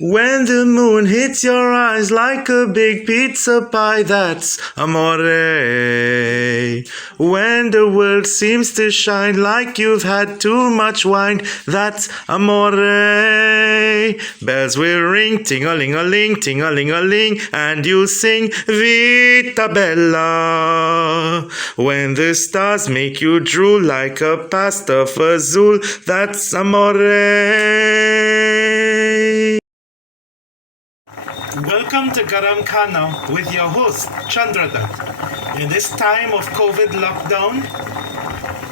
When the moon hits your eyes like a big pizza pie, that's amore. When the world seems to shine like you've had too much wine, that's amore. Bells will ring, ting-a-ling-a-ling, ting-a-ling-a-ling, and you'll sing Vita Bella. When the stars make you drool like a pasta fazool, that's amore. Welcome to Garam Khana with your host, Chandradat. In this time of COVID lockdown,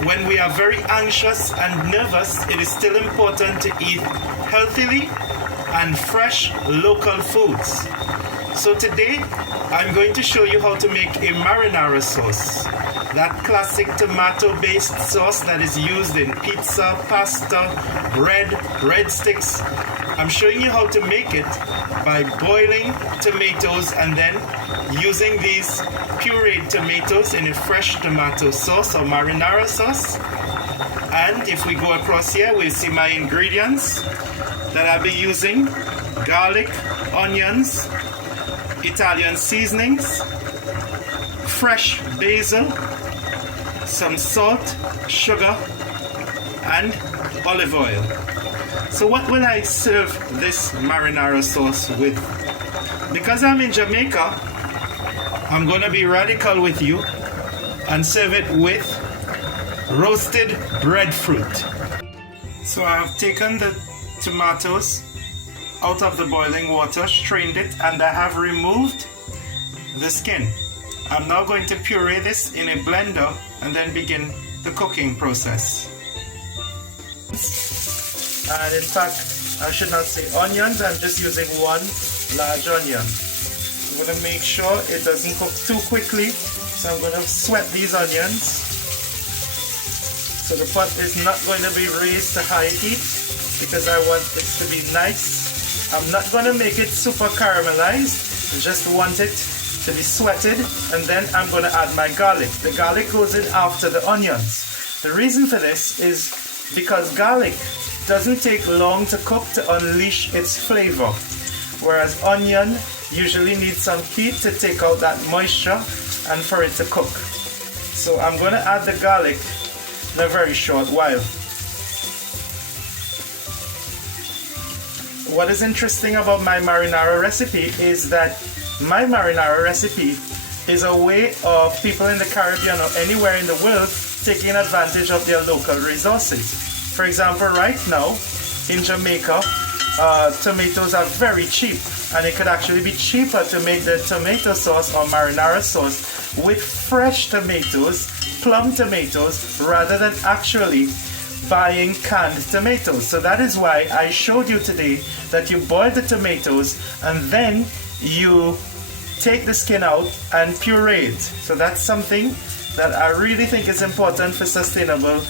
when we are very anxious and nervous, it is still important to eat healthily and fresh local foods. So today, I'm going to show you how to make a marinara sauce. That classic tomato-based sauce that is used in pizza, pasta, bread, breadsticks. I'm showing you how to make it by boiling tomatoes and then using these pureed tomatoes in a fresh tomato sauce or marinara sauce. And if we go across here, we'll see my ingredients that I'll be using: garlic, onions, Italian seasonings, fresh basil, some salt, sugar, and olive oil. So what will I serve this marinara sauce with? Because I'm in Jamaica, I'm going to be radical with you and serve it with roasted breadfruit. So I have taken the tomatoes out of the boiling water, strained it, and I have removed the skin. I'm now going to puree this in a blender and then begin the cooking process. And in fact, I should not say onions, I'm just using one large onion. I'm going to make sure it doesn't cook too quickly, so I'm going to sweat these onions. So the pot is not going to be raised to high heat because I want it to be nice. I'm not going to make it super caramelized, I just want it to be sweated, and then I'm going to add my garlic. The garlic goes in after the onions. The reason for this is because garlic doesn't take long to cook to unleash its flavor, whereas onion usually needs some heat to take out that moisture and for it to cook. So I'm going to add the garlic in a very short while. What is interesting about my marinara recipe is that my marinara recipe is a way of people in the Caribbean or anywhere in the world taking advantage of their local resources. For example, right now in Jamaica, tomatoes are very cheap, and it could actually be cheaper to make the tomato sauce or marinara sauce with fresh tomatoes, plum tomatoes, rather than actually buying canned tomatoes. So that is why I showed you today that you boil the tomatoes and then you take the skin out and puree it. So that's something that I really think is important for sustainable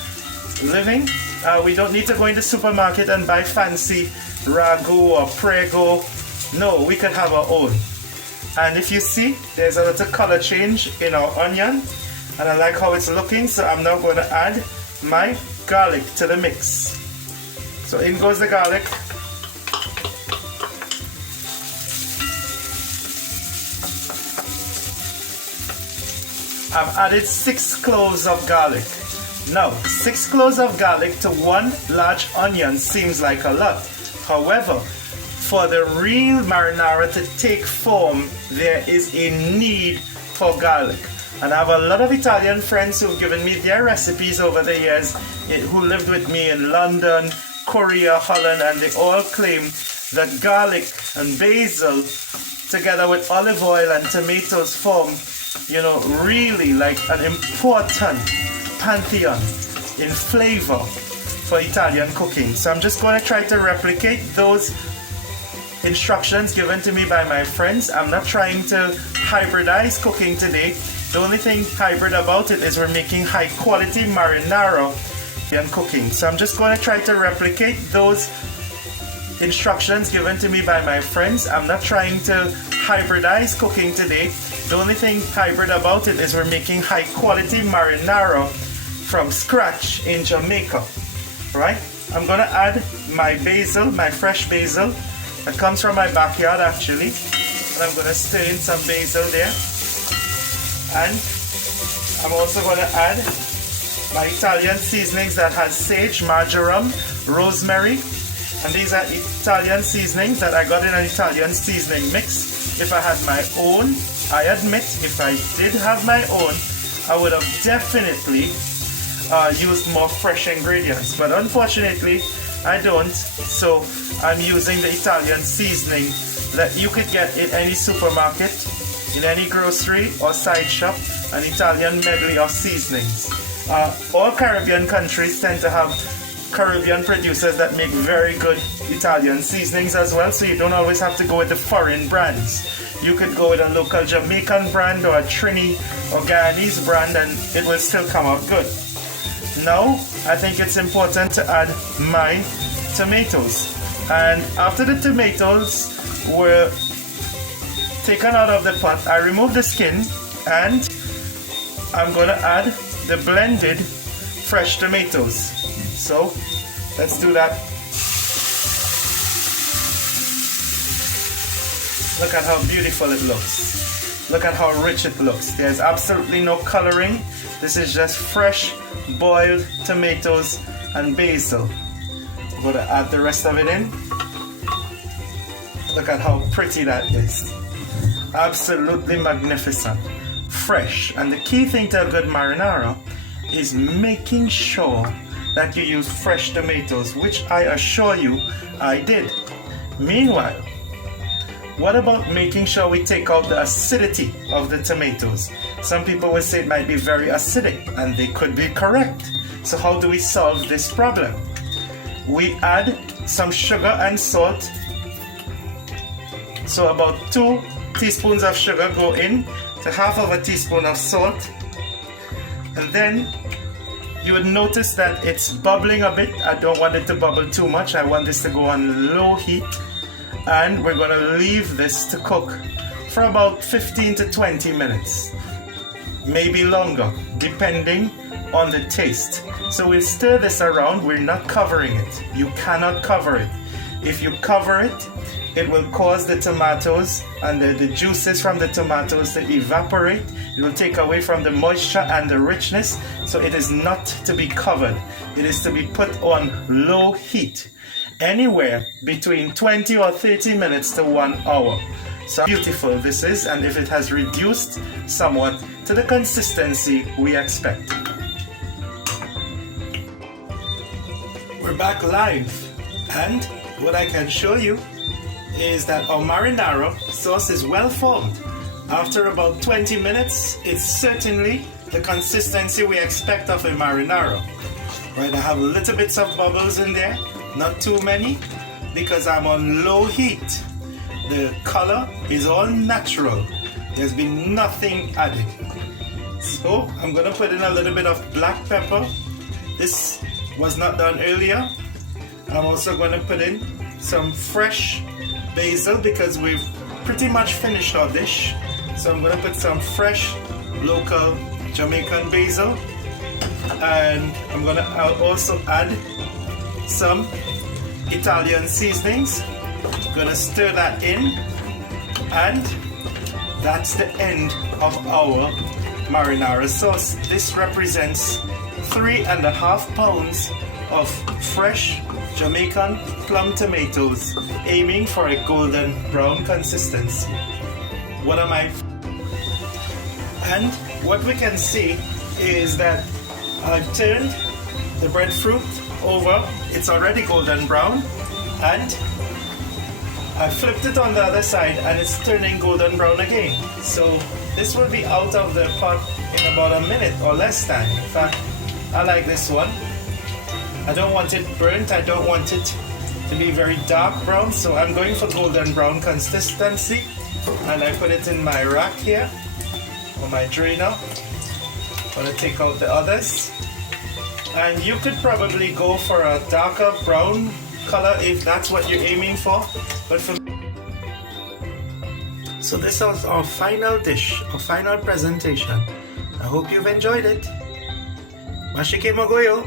living. We don't need to go in the supermarket and buy fancy ragu or prego. No, we can have our own. And if you see, there's a little color change in our onion, and I like how it's looking, so I'm now going to add my garlic to the mix. So in goes the garlic. I've added 6 cloves of garlic. Now, 6 cloves of garlic to 1 large onion seems like a lot. However, for the real marinara to take form, there is a need for garlic. And I have a lot of Italian friends who've given me their recipes over the years, who lived with me in London, Korea, Holland, and they all claim that garlic and basil together with olive oil and tomatoes form, really like an important pantheon in flavor for Italian cooking. So I'm just going to try to replicate those instructions given to me by my friends. I'm not trying to hybridize cooking today. The only thing hybrid about it is we're making high quality marinara and cooking. So I'm just going to try to replicate those instructions given to me by my friends. I'm not trying to hybridize cooking today. The only thing hybrid about it is we're making high quality marinara from scratch in Jamaica, right? I'm gonna add my basil, my fresh basil, that comes from my backyard actually. And I'm going to stir in some basil there. And I'm also going to add my Italian seasonings that has sage, marjoram, rosemary. And these are Italian seasonings that I got in an Italian seasoning mix. If I had my own, I admit, if I did have my own, I would have definitely used more fresh ingredients. But unfortunately, I don't. So I'm using the Italian seasoning that you could get in any supermarket, in any grocery or side shop, an Italian medley of seasonings. All Caribbean countries tend to have Caribbean producers that make very good Italian seasonings as well, so you don't always have to go with the foreign brands. You could go with a local Jamaican brand or a Trini or Guyanese brand and it will still come out good. Now, I think it's important to add my tomatoes. And after the tomatoes were taken out of the pot, I removed the skin and I'm going to add the blended fresh tomatoes. So let's do that. Look at how beautiful it looks. Look at how rich it looks. There's absolutely no coloring. This is just fresh boiled tomatoes and basil. I'm going to add the rest of it in. Look at how pretty that is. Absolutely magnificent. Fresh. And the key thing to a good marinara is making sure that you use fresh tomatoes, which I assure you I did. Meanwhile, what about making sure we take out the acidity of the tomatoes? Some people will say it might be very acidic, and they could be correct. So how do we solve this problem? We add some sugar and salt. So about 2 teaspoons of sugar go in to half of a teaspoon of salt. And then you would notice that it's bubbling a bit. I don't want it to bubble too much. I want this to go on low heat. And we're going to leave this to cook for about 15 to 20 minutes. Maybe longer, depending on the taste. So we'll stir this around. We're not covering it. You cannot cover it. If you cover it, it will cause the tomatoes and the juices from the tomatoes to evaporate. It will take away from the moisture and the richness. So it is not to be covered. It is to be put on low heat. Anywhere between 20 or 30 minutes to 1 hour. So beautiful this is, and if it has reduced somewhat to the consistency we expect. We're back live, and what I can show you is that our marinara sauce is well formed. After about 20 minutes, it's certainly the consistency we expect of a marinara. Right, I have little bits of bubbles in there, not too many, because I'm on low heat. The color is all natural. There's been nothing added. So I'm going to put in a little bit of black pepper. This was not done earlier. I'm also going to put in some fresh basil because we've pretty much finished our dish. So I'm going to put some fresh local Jamaican basil, and I'm going to also add some Italian seasonings. I'm going to stir that in, and that's the end of our marinara sauce. This represents 3.5 pounds of fresh Jamaican plum tomatoes, aiming for a golden brown consistency. And what we can see is that I've turned the breadfruit over. It's already golden brown, and I flipped it on the other side and it's turning golden brown again. So this will be out of the pot in about a minute or less than. In fact, I like this one. I don't want it burnt. I don't want it to be very dark brown. So I'm going for golden brown consistency. And I put it in my rack here, or my drainer. I'm going to take out the others. And you could probably go for a darker brown color if that's what you're aiming for. But for so this is our final dish, our final presentation. I hope you've enjoyed it. Mashike Mogoyo.